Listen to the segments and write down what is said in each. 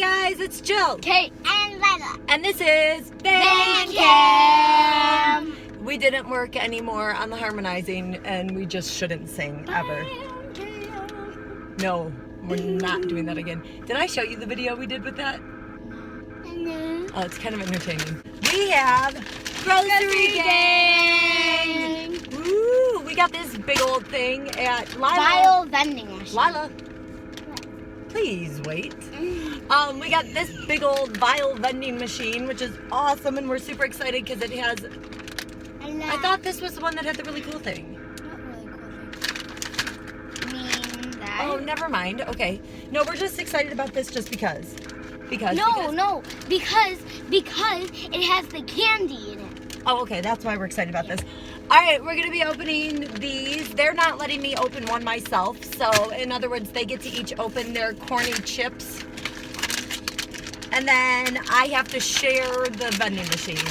guys, it's Jill, Kate, and Lila. and this is Vending. We didn't work anymore on the harmonizing, and we just shouldn't sing ever. No, we're not doing that again. Did I show you the video we did with that? No. Oh, it's kind of entertaining. We have Grossery Gang. Woo! We got this big old thing at Vial vending machine. Lila, please wait. We got this big old vial vending machine, which is awesome, and we're super excited because it has. I thought this was the one that had the really cool thing. Not really cool thing. Mean that? Oh, never mind. Okay. No, we're just excited about this just because. Because. No, because it has the candy in it. Oh, okay. That's why we're excited about this. All right, we're gonna be opening these. They're not letting me open one myself, so in other words, they get to each open their corny chips, and then I have to share the vending machine.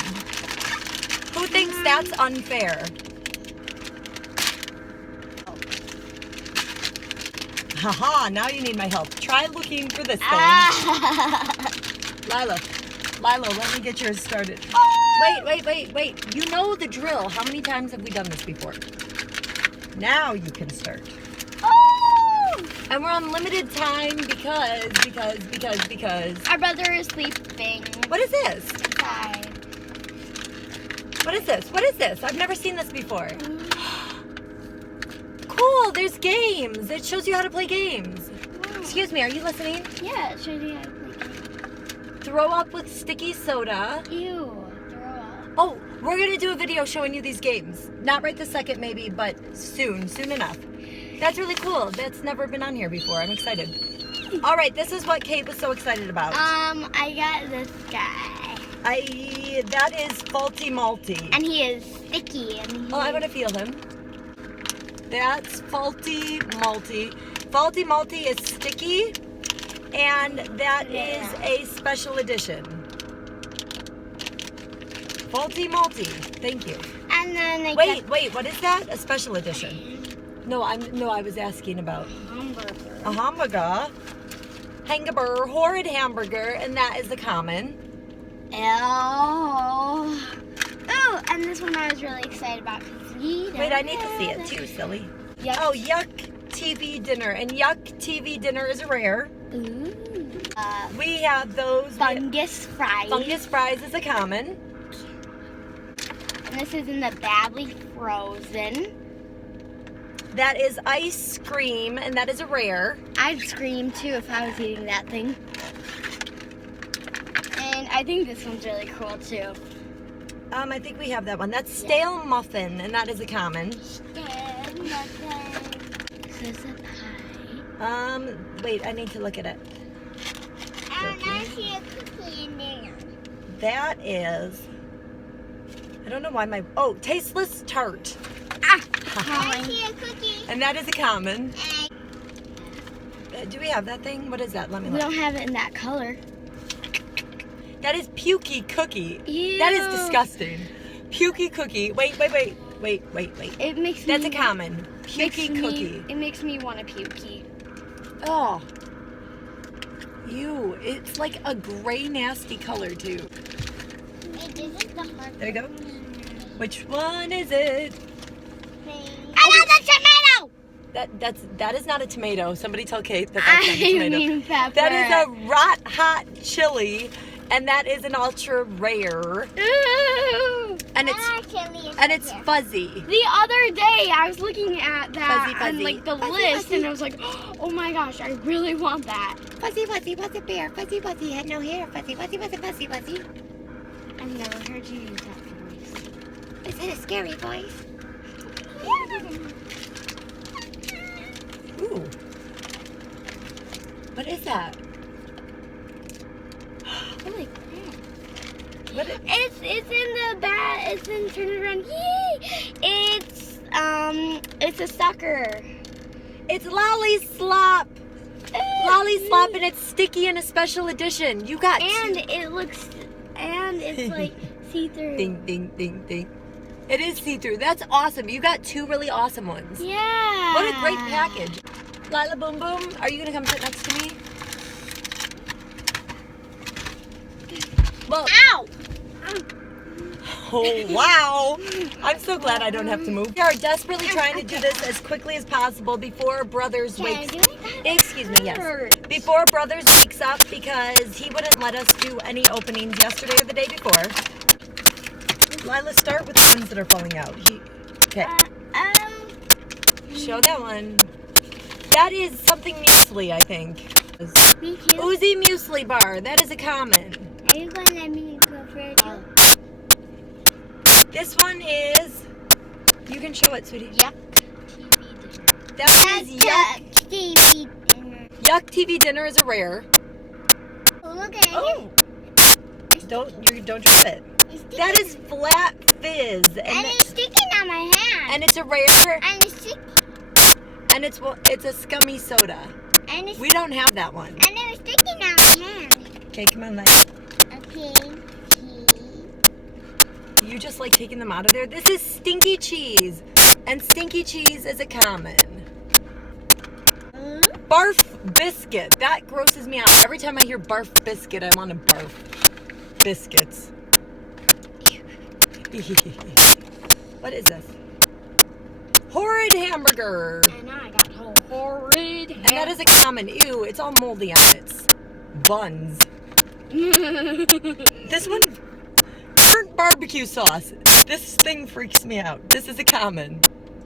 Who thinks that's unfair? Haha, now you need my help. Try looking for this thing. Lila, let me get yours started. Wait. You know the drill. How many times have we done this before? Now you can start. Oh! And we're on limited time because. Our brother is sleeping. What is this? Inside. What is this? I've never seen this before. Cool, there's games. It shows you how to play games. Wow. Excuse me, are you listening? Yeah, it shows you how to play games. Throw up with sticky soda. Ew. Throw up. Oh, we're gonna do a video showing you these games. Not right this second maybe, but soon enough. That's really cool. That's never been on here before. I'm excited. All right, this is what Kate was so excited about. I got this guy. That is Faulty Malty. And he is sticky. And Oh, I want to feel him. That's Faulty Malty. Faulty Malty is sticky, and that is a special edition. Faulty Malty. Thank you. And then Wait, what is that? A special edition. No, I was asking about hamburger. a hamburger, horrid hamburger, and that is the common. Oh, and this one I was really excited about. Wait, I need to see it too, silly. Yuck. Oh, Yuck TV Dinner, and Yuck TV Dinner is a rare. Ooh. We have those. Fungus fries. Fungus fries is a common. And this is in the badly frozen. That is ice cream, and that is a rare. I'd scream too if I was eating that thing. And I think this one's really cool too. I think we have that one. That's stale muffin, and that is a common. This is a pie. Wait, I need to look at it. I see a cookie in there. That is. I don't know why my. Oh, tasteless tart. I see a cookie. And that is a common. Do we have that thing? What is that? Let me We look. don't have it in that color. That is pukey cookie. Ew. That is disgusting. Pukey cookie. Wait. It makes That's me. a common. Pukey cookie. It makes me want a pukey. Oh. Ew. It's like a gray, nasty color too. There you go. Which one is it? Another tomato! That is not a tomato. Somebody tell Kate that that's not a tomato. mean pepper. That is a rot hot chili, and that is an ultra rare. Ooh. And it's fuzzy. The other day, I was looking at that Fuzzy. on like the Fuzzy, list, fuzzy. and I was like, "Oh my gosh, I really want that." Fuzzy bear. Fuzzy had no hair. Fuzzy. I've never heard you use that voice. Is it a scary voice? Ooh. What is that? Holy crap! What is, It's in the bag. It's in turn it around. Yay! It's a sucker. it's Lolly Slop. Lolly Slop, and it's sticky in a special edition. You got And it looks, and it's like see-through. Ding. It is see-through. That's awesome. You got two really awesome ones. Yeah. What a great package. Lila Boom Boom, are you going to come sit next to me? Well, Ow! oh, wow. I'm so glad I don't have to move. We are desperately trying to do this as quickly as possible before Brothers Can I wakes do it? Excuse me, yes. Before Brothers wakes up because he wouldn't let us do any openings yesterday or the day before. Lila, start with the ones that are falling out. Okay. Show that one. That is something muesli, I think. Me too. Uzi muesli bar. That is a common. Are you going to let me go for it too? This one is. You can show it, sweetie. Yuck. That one is Yuck. TV dinner. Yuck TV dinner is a rare. Oh, look at it. Oh. Don't drop it. That is Flat Fizz. And it's sticking on my hand. And it's a rare. And it's sticking. And it's a scummy soda. And it's, We don't have that one. and it was sticking on my hand. Okay, come on, Lex. Okay. You just like taking them out of there. This is Stinky Cheese. And Stinky Cheese is a common. Barf Biscuit. That grosses me out. Every time I hear Barf Biscuit, I want to barf biscuits. What is this? Horrid Hamburger. And I got horrid. And that is a common. Ew, it's all moldy on its buns. This one, burnt barbecue sauce. This thing freaks me out. This is a common.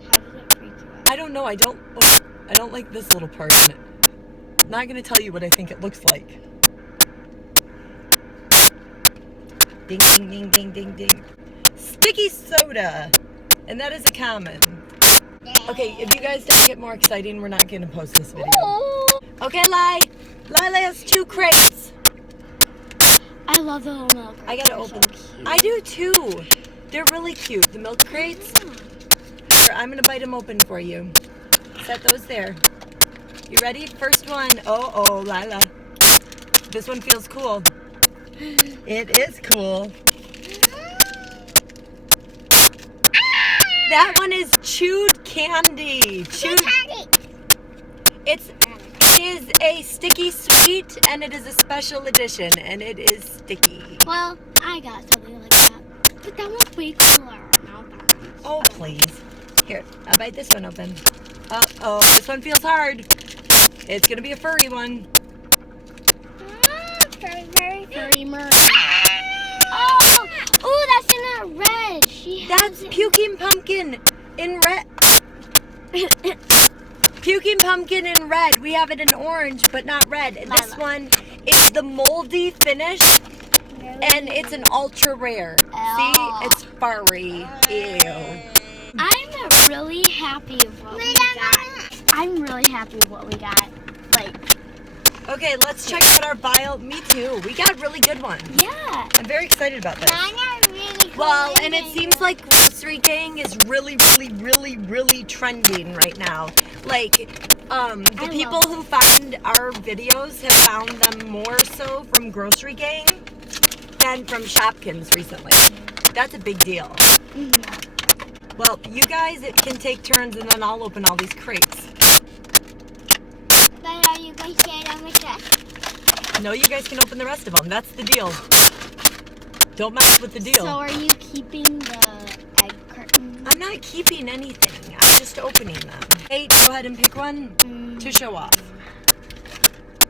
How does it freak you out? I don't know. I don't like this little part in it. I'm not going to tell you what I think it looks like. Ding, ding, ding, ding, ding, ding. Sticky soda. And that is a common. Okay, if you guys don't get more exciting, we're not going to post this video. Oh. Okay, Lila has 2 crates. I love the little milk. I got to open. I do too. They're really cute. The milk crates. Here, I'm going to bite them open for you. Set those there. You ready? First one. Oh, Lila. This one feels cool. It is cool. That one is chewed candy. It is a sticky sweet, and it is a special edition, and it is sticky. Well, I got something like that. But that one's way cooler. Not that one. Oh, please. Here, I'll bite this one open. Oh, this one feels hard. It's going to be a furry one. Furry Murray. Oh, that's in a red. That's puking pumpkin in red. Puking pumpkin in red. We have it in orange, but not red. And this one is the moldy finish, and it's an ultra rare. See, it's furry. Ew. I'm really happy with what we got. I'm really happy with what we got. Okay, let's check out our vial. Me too. We got really good ones. Yeah. I'm very excited about this. Mine are really cool. Well, and it seems like Grossery Gang is really trending right now. The people who find our videos have found them more so from Grossery Gang than from Shopkins recently. That's a big deal. Yeah. Well, you guys can take turns, and then I'll open all these crates. But are you going to share them with us? No, you guys can open the rest of them. That's the deal. Don't mess with the deal. So are you keeping the egg carton? I'm not keeping anything. I'm just opening them. Hey, go ahead and pick one to show off.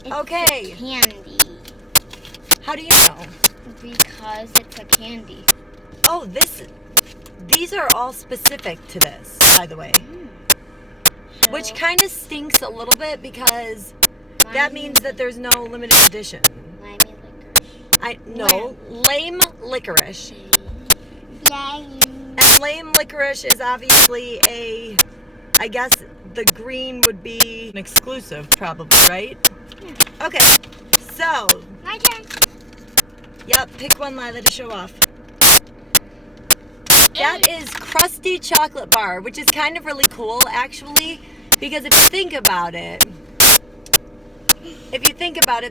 It's Okay. a candy. How do you know? Because it's a candy. Oh, these are all specific to this, by the way. So Which kind of stinks a little bit because that means that there's no limited edition. Limey licorice. Lame licorice. Lime. And lame licorice is obviously I guess the green would be an exclusive probably, right? Yeah. Okay, so, My turn. yep, pick one, Lila, to show off. That is Crusty Chocolate Bar, which is kind of really cool, actually, because if you think about it,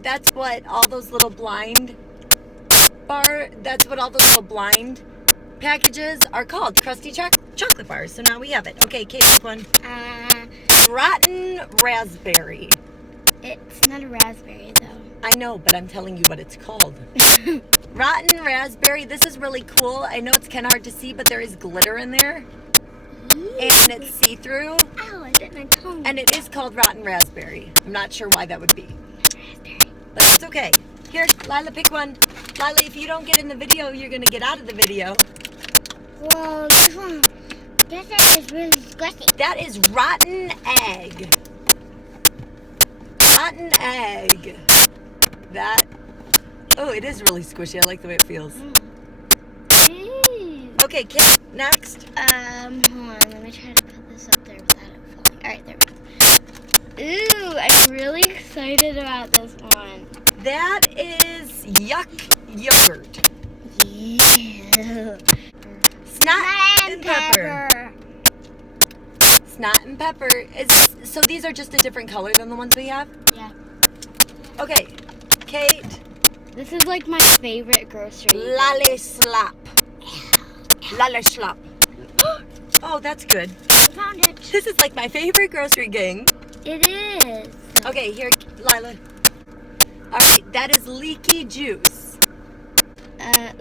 that's what all those little blind packages are called, Crusty Chocolate Bars. So now we have it. Okay, Kate, pick one. Rotten Raspberry. It's not a raspberry, though. I know, but I'm telling you what it's called. Rotten raspberry. This is really cool. I know it's kind of hard to see, but there is glitter in there. And it's see-through. Ow, I bit my tongue. And it is called rotten raspberry. I'm not sure why that would be. Raspberry. But it's okay. Here, Lila, pick one. Lila, if you don't get in the video, you're going to get out of the video. Whoa, this one. This egg is really squishy. That is rotten egg. Rotten egg. That. Oh, it is really squishy. I like the way it feels. Ooh. Okay, Kate, next. Hold on. Let me try to put this up there without it falling. Alright, there we go. Ooh, I'm really excited about this one. That is yuck yogurt. Yeah. Snot and pepper. Snot and pepper. So these are just a different color than the ones we have? Yeah. Okay, Kate. This is like my favorite grocery. Lolly slop. Lolly slop. Oh, that's good. I found it. This is like my favorite grocery gang. It is. Okay, here, Lila. All right, that is leaky juice.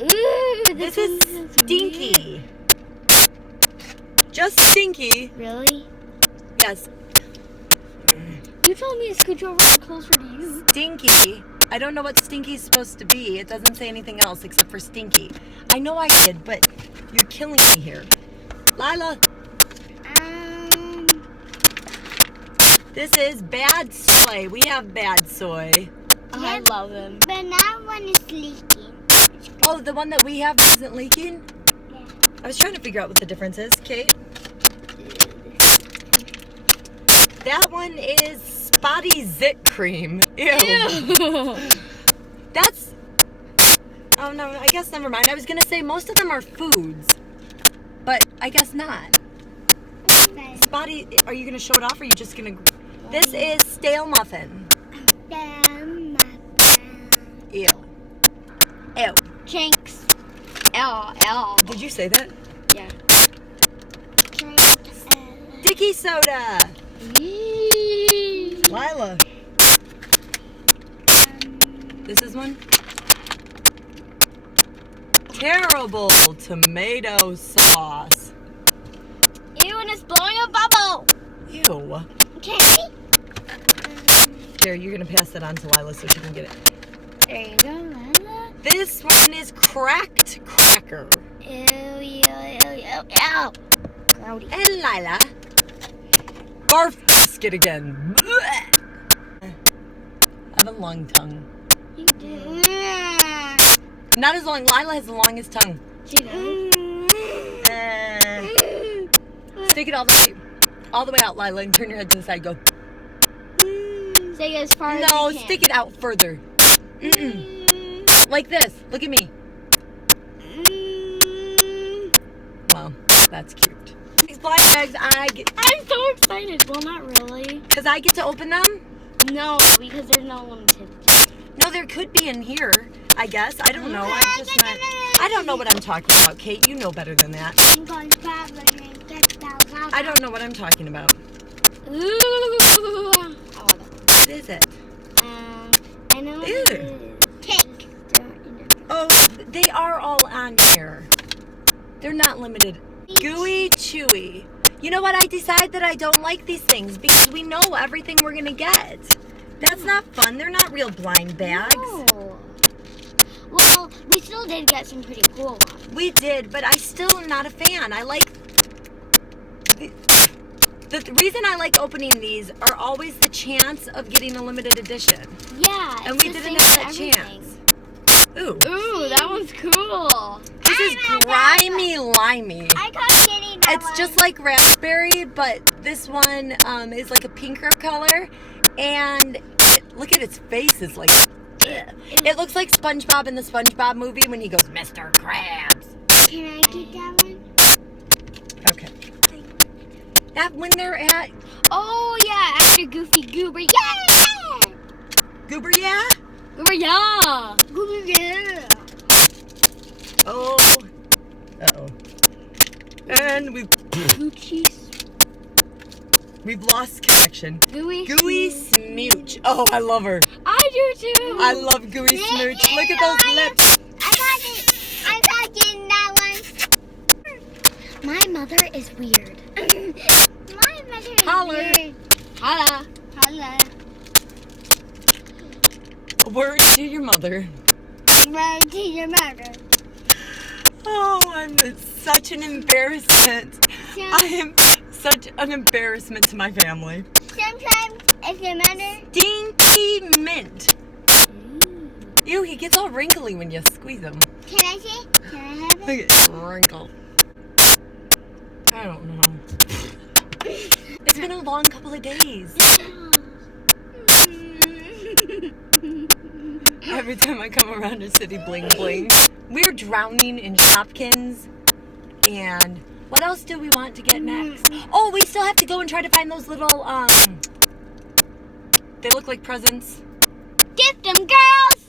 Ooh, This is stinky. Just stinky. Really? Yes, You told me to scooch over closer to you. stinky. I don't know what stinky is supposed to be. It doesn't say anything else except for stinky. I know I did, but you're killing me here. Lila, this is bad soy. We have bad soy. Oh, I love them. But that one is leaking. Oh, the one that we have isn't leaking? Yeah. I was trying to figure out what the difference is, Kate. That one is spotty zit cream. Ew. That's... Oh, no, I guess never mind. I was going to say most of them are foods, but I guess not. Spotty, are you going to show it off or are you just going to... This is stale muffin. Ew. Ew. Chinks. L. Did you say that? Yeah. Dicky soda. Lila. This is one. Terrible tomato sauce. Ew, and it's blowing a bubble. Ew. Okay. Here, you're going to pass that on to Lila so she can get it. There you go, Lila. This one is cracked cracker. Ew. Grody. And Lila. Barf biscuit again. Blech. I have a long tongue. You do. Not as long. Lila has the longest tongue. She does. Stick it all the way out, Lila, and turn your head to the side. Go. Say as far as No, you can. stick it out further. Like this. Look at me. Well, that's cute. These blind bags, I'm so excited. Well, not really. because I get to open them. No, because there's no limited. No, there could be in here. I guess. I don't know. I don't know what I'm talking about, Kate. You know better than that. I don't know what I'm talking about. Ooh. What is it? I know. Ew. It is. Pink. Oh, they are all on here. They're not limited. Gooey, chewy. You know what? I decide that I don't like these things because we know everything we're going to get. That's not fun. They're not real blind bags. No. Well, we still did get some pretty cool ones. We did, but I still am not a fan. I like... The reason I like opening these are always the chance of getting a limited edition. Yeah. And it's we the didn't same have with that everything. chance. Ooh. Ooh, that one's cool. This is grimy limey. I got getting that It's just like raspberry, but this one is like a pinker color. And look at its face. It's like... ugh. It looks like SpongeBob in the SpongeBob movie when he goes, Mr. Krabs. Can I get that one? Okay. That when they're at... Oh, yeah, after Goofy Goober. Yeah! Goober, yeah? Goober, yeah! Goober, yeah! Oh. Uh-oh. And we... Cookies. We've lost connection. Gooey Smooch. Oh, I love her. I do too. I love Gooey Smooch. Look at those lips. I got it. I got in that one. My mother is weird. My mother is weird. Holla. Holla. Word to your mother. Word to your mother. Oh, I'm such an embarrassment. I am such an embarrassment to my family. Sometimes if your mother... Stinky mint. Ew, he gets all wrinkly when you squeeze him. Can I see? Can I have it? Look at wrinkle. I don't know. It's been a long couple of days. Every time I come around a city bling bling. We're drowning in Shopkins. And what else do we want to get next? Oh, we still have to go and try to find those little, they look like presents. Gift them, girls!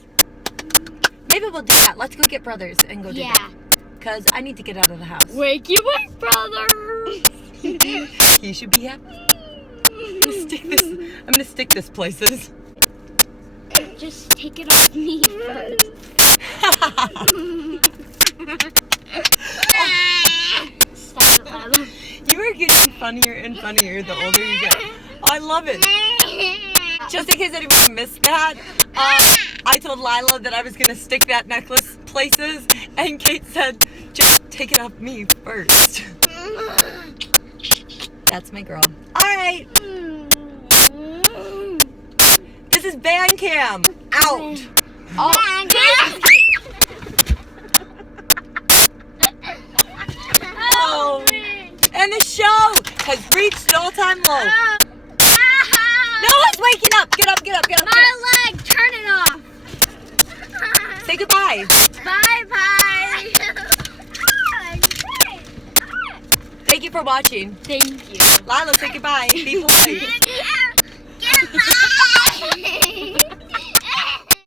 Maybe we'll do that. Let's go get brothers and go do that. Because I need to get out of the house. Wake you up, brother! He should be happy. I'm gonna stick this places. Just take it off me first. Stop it, Lila. You are getting funnier and funnier the older you get. I love it. Just in case anybody missed that, I told Lila that I was going to stick that necklace places, and Kate said, just take it off me first. That's my girl. All right. This is Bandcam. Out. Oh. Oh. And the show has reached an all-time low. No one's waking up. Get up, get up, get up. My leg, turn it off. Say goodbye. Bye-bye. Thank you for watching. Thank you. Lila, say goodbye. Be polite. Goodbye.